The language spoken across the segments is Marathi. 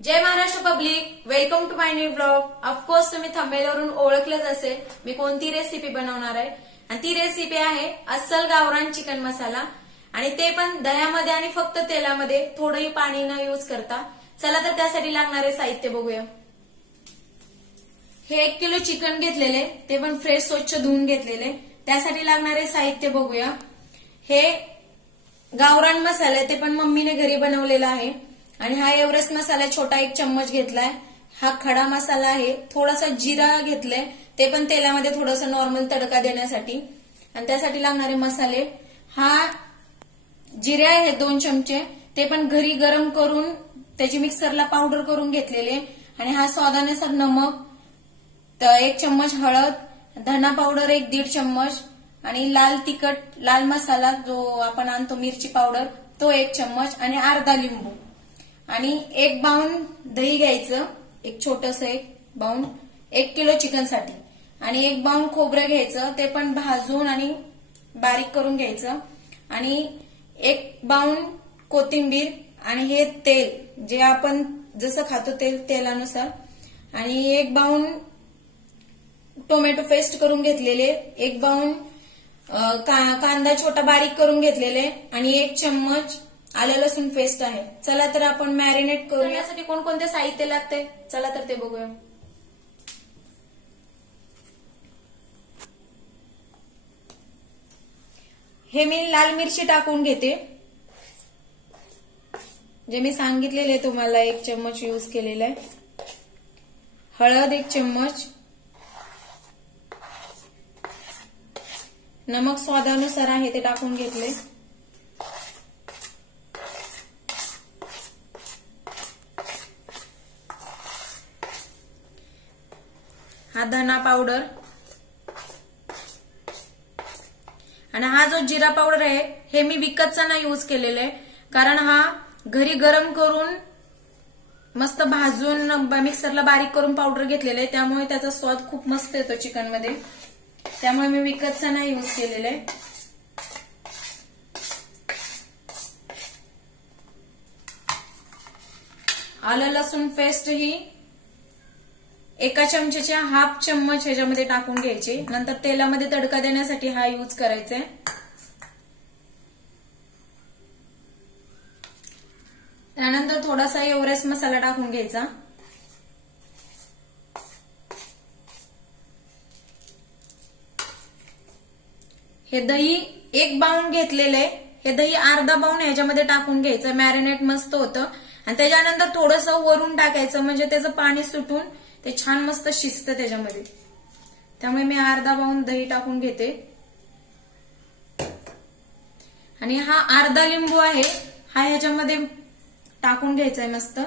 Jai Maharashtra public, welcome to my new blog. Of course तुम्ही थंबनेलवरून ओळखलंच असेल मी कोणती रेसिपी बनवणार आहे. आणि ती रेसिपी आहे अस्सल गावरान चिकन मसाला, आणि ते पण दह्यामध्ये आणि फक्त तेलामध्ये, थोडंही पाणी न यूज करता. चला तर त्यासाठी लागणारे साहित्य बघूया. हे 1 किलो चिकन घेतलेले, ते पण फ्रेश स्वच्छ धुवून घेतलेले. त्यासाठी लागणारे साहित्य बघूया. हे गावरान मसाला आहे, ते पण मम्मीने घरी बनवलेला आहे. आणि हा एव्हरेस्ट मसाला छोटा 1 चम्मच घेतलाय. हा खडा मसाला आहे. थोडासा जिरा घेतलाय, ते पण तेलामध्ये थोडासा नॉर्मल तडका देण्यासाठी. आणि त्यासाठी लागणारे मसाले, हा जिरे आहे 2 चमचे, ते पण घरी गरम करून त्याची मिक्सरला पावडर करून घेतलेले. आणि हा स्वादानुसार नमक, 1 चम्मच हळद, धना पावडर 1-1.5 चम्मच, आणि लाल तिखट, लाल मसाला जो आपण आणतो मिरची पावडर तो 1 चम्मच, आणि अर्धा लिंबू, आणि 1 बाउंड दही घ्यायचं, एक छोटस 1 बाउंड 1 किलो चिकन साठी. आणि 1 बाउंड खोबरं घ्यायचं, ते पण भाजून आणि बारीक करून घ्यायचं. आणि 1 बाउंड कोथिंबीर, आणि हे तेल जे आपण जसं खातो तेलानुसार. आणि 1 बाउंड टोमॅटो पेस्ट करून घेतलेले, 1 बाउंड कांदा छोटा बारीक करून घेतलेले, आणि 1 चम्मच आलं लसूण पेस्ट आहे. चला तर आपण मॅरिनेट करू. यासाठी कोणकोणते साहित्य लागते चला तर ते बघूया. हे मी लाल मिरची टाकून घेते, जे मी सांगितलेले तुम्हाला 1 चम्मच यूज केलेला आहे. हळद 1 चम्मच, नमक स्वादानुसार आहे ते टाकून घेतले. हा धना पावडर, आणि हा जो जिरा पावडर आहे हे मी विकतचा ना यूज केलेला आहे, कारण हा घरी गरम करून मस्त भाजून मिक्सरला बारीक करून पावडर घेतलेला आहे. त्यामुळे त्याचा स्वाद खूप मस्त येतो चिकन मध्ये, त्यामुळे मी विकतचा नाही यूज केलेला आहे. आलं लसूण पेस्ट ही 1 चमच्याच्या 1/2 चम्मच ह्याच्यामध्ये टाकून घ्यायची. नंतर तेलामध्ये तडका देण्यासाठी हा यूज करायचा आहे. त्यानंतर थोडासा एव्हरेस्ट मसाला टाकून घ्यायचा. हे दही 1 बाउंड घेतलेलं आहे, हे दही अर्धा बाउंड ह्याच्यामध्ये टाकून घ्यायचं, मॅरिनेट मस्त होतं. आणि त्याच्यानंतर थोडंसं वरून टाकायचं, म्हणजे त्याचं पाणी सुटून ते छान मस्त शिजतं त्याच्यामध्ये. त्यामुळे मी अर्धा बाउंड दही टाकून घेते. आणि हा अर्धा लिंबू आहे, हा ह्याच्यामध्ये टाकून घ्यायचा आहे मस्त.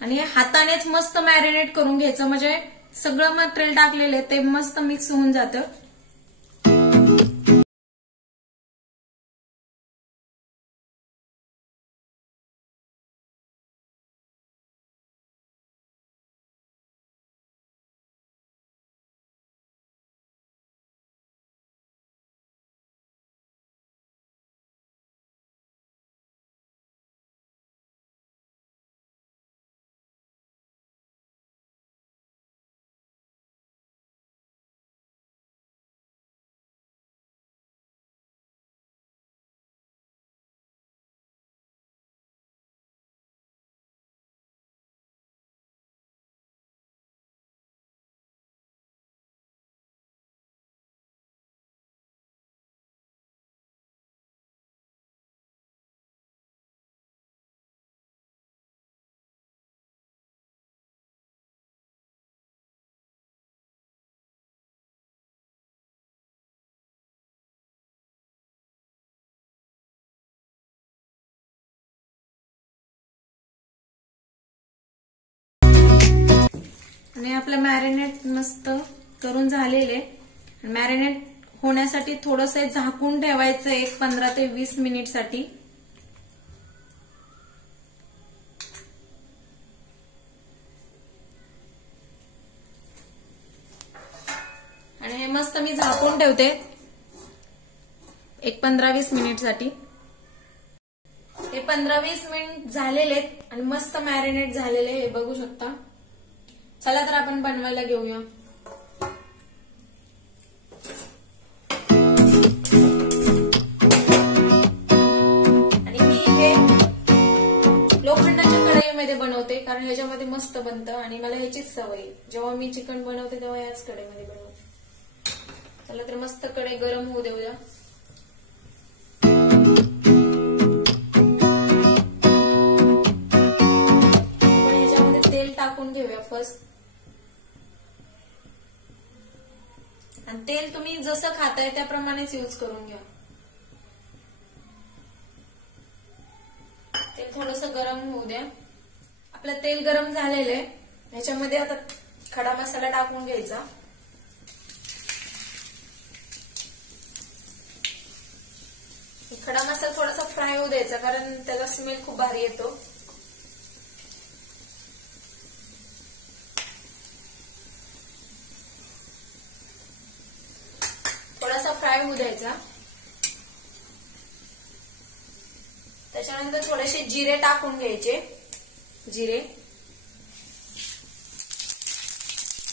आणि हातानेच मस्त मॅरिनेट करून घ्यायचं, म्हणजे सगळं मटेरियल टाकलेलं आहे ते मस्त मिक्स होऊन जातं. आणि आपलं मॅरिनेट मस्त करून झालेले. मॅरिनेट होण्यासाठी थोडंसं झाकून ठेवायचं 15 ते 20 मिनिटसाठी. मस्त मी झाकून ठेवते एक 15-20 मिनिटसाठी. हे 15-20 मिनिट झालेले आहेत आणि मस्त मॅरिनेट झालेले हे बघू शकता. चला तर आपण बनवायला घेऊया. आणि मी हे लोखंडाच्या कढईमध्ये बनवते कारण ह्याच्यामध्ये मस्त बनतं आणि मला ह्याचीच सवय आहे. जेव्हा मी चिकन बनवते तेव्हा याच कढईमध्ये बनवते. चला तर मस्त कढई गरम होऊ देऊया. आपण ह्याच्यामध्ये तेल टाकून घेऊया फर्स्ट. आणि तेल तुम्ही जसं खाताय त्याप्रमाणेच यूज करून घ्या. तेल थोडस गरम होऊ द्या. आपलं तेल गरम झालेलं आहे. ह्याच्यामध्ये आता खडा मसाला टाकून घ्यायचा. खडा मसाला थोडासा फ्राय होऊ द्यायचा कारण त्याचा स्मेल खूप भारी येतो. थोडासा फ्राय होऊ द्यायचा. त्याच्यानंतर थोडेसे जिरे टाकून घ्यायचे.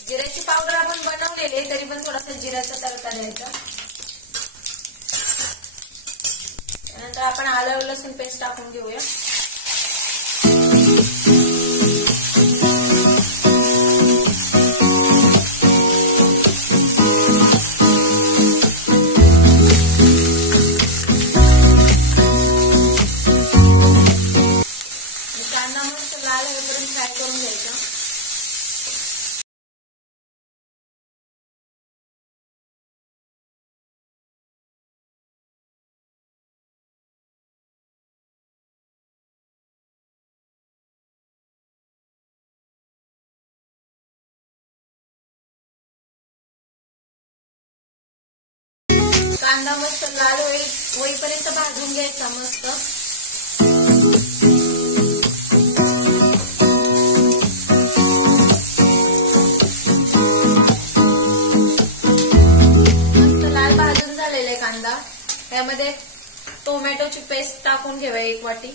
जिऱ्याची पावडर आपण बनवलेली तरी पण थोडासा जिऱ्याचा तडका द्यायचा. त्यानंतर आपण आलं लसूण पेस्ट टाकून घेऊया. कांदा मस्त लाल होईपर्यंत फ्राय करून घ्यायचा. कांदा मस्त लाल होईपर्यंत भाजून घ्यायचा मस्त. मस्त लाल भाजून झालेला आहे कांदा. यामध्ये टोमॅटोची पेस्ट टाकून घ्यावा 1 वाटी.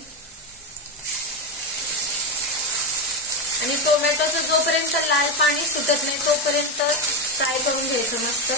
आणि टोमॅटोचं जोपर्यंत लाल पाणी सुटत नाही तोपर्यंत फ्राय करून घ्यायचं मस्त.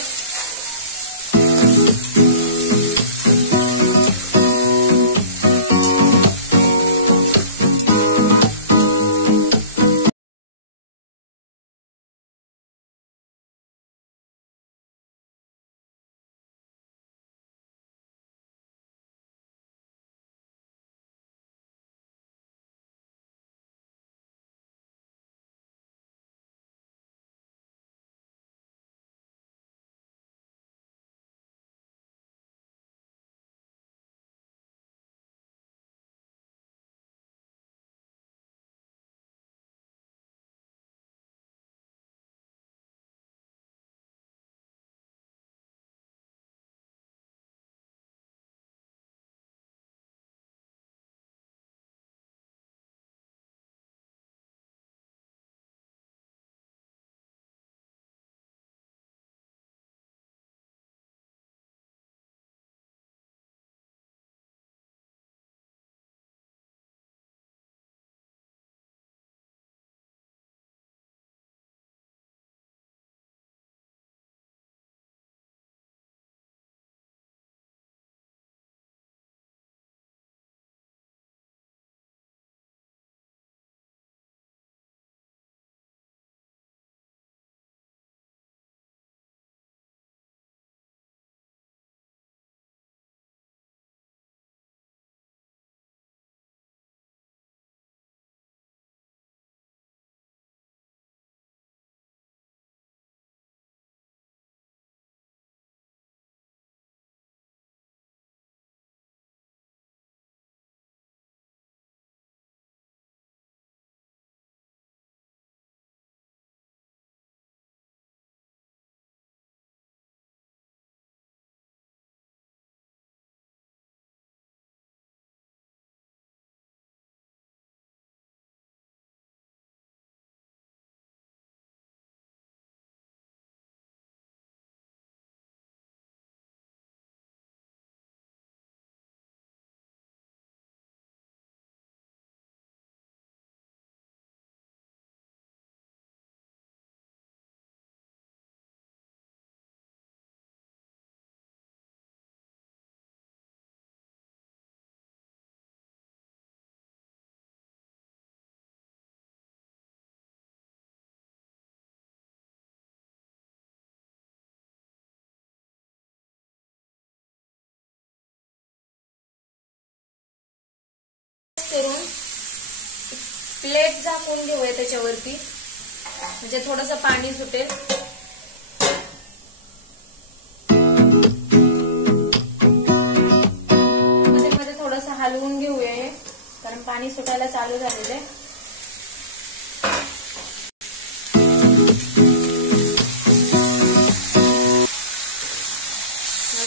प्लेट झाकून घेऊया त्याच्यावरती, म्हणजे थोडंसं पाणी सुटेल. मध्ये थोडंसं हलवून घेऊया हे, कारण पाणी सुटायला चालू झालेलं आहे.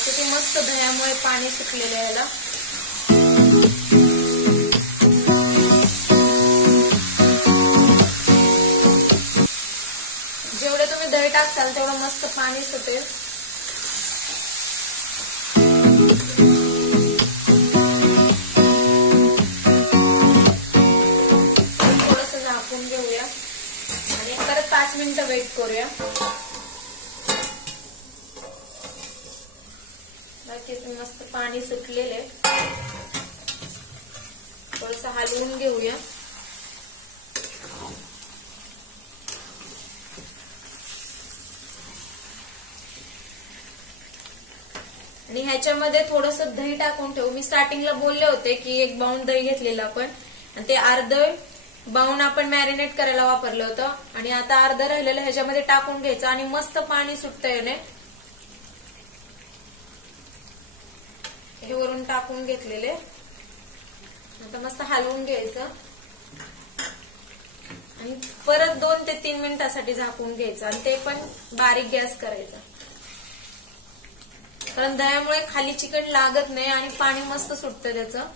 किती मस्त दह्यामुळे पाणी सुटलेलं आहे याला. जेवढे तुम्ही दही टाकसाल तेवढं मस्त पाणी सुटेल. थोडंसं झाकून घेऊया आणि परत 5 मिनिटं वेट करूया. मस्त पाणी सुटलेले, थोडंसं हलवून घेऊया. आणि ह्याच्यामध्ये थोडंसं दही टाकून ठेवू. मी स्टार्टिंगला बोलले होते की 1 बाउंड दही घेतलेलं आपण, आणि ते अर्ध बाउंड आपण मॅरिनेट करायला वापरलं होतं, आणि आता अर्ध राहिलेलं ह्याच्यामध्ये टाकून घ्यायचं आणि मस्त पाणी सुटतं याने. हे वरून टाकून घेतलेले, आता मस्त हलवून घ्यायचं आणि परत 2 ते 3 मिनिटासाठी झाकून घ्यायचं, आणि ते पण बारीक गॅस करायचा, कारण दह्यामुळे खाली चिकन लागत नाही आणि पाणी मस्त सुटतं त्याचं.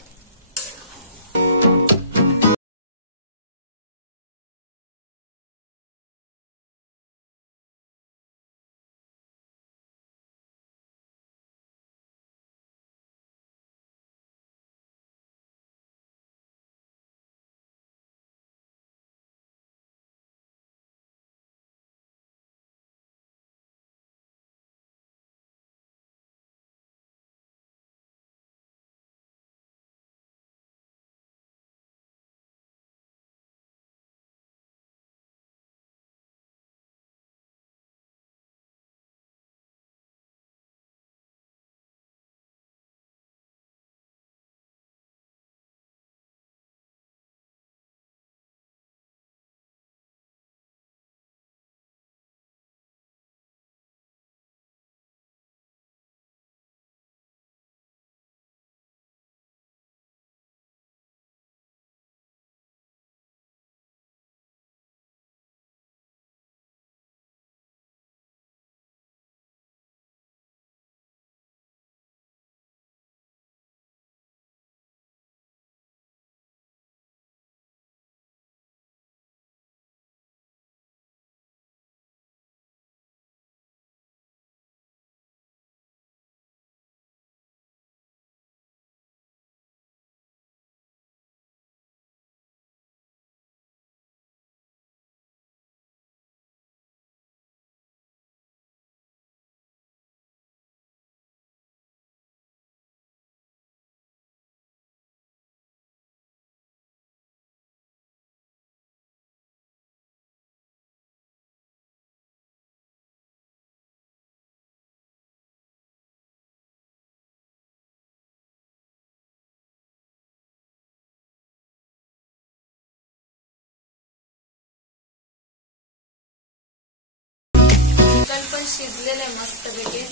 चिकन पण शिजलेलं आहे मस्त पैकी,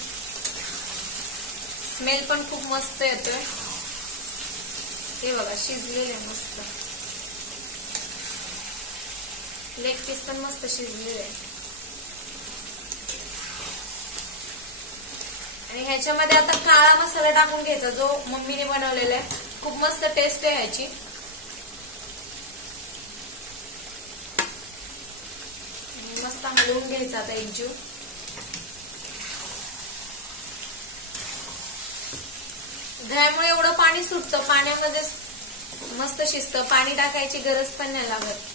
स्मेल पण खूप मस्त येतोय. हे बघा शिजलेलं आहे मस्त, लेग पीस पण मस्त शिजलेलं आहे. आणि ह्याच्यामध्ये आता काळा मसाला टाकून घ्यायचा जो मम्मीने बनवलेला आहे, खूप मस्त टेस्ट आहे ह्याची. मस्त हलवून घ्यायचा आता एकजीव. दह्यामुळे एवढं पाणी सुटतं, पाण्यामध्ये मस्त शिजतं, पाणी टाकायची गरज पण नाही लागत.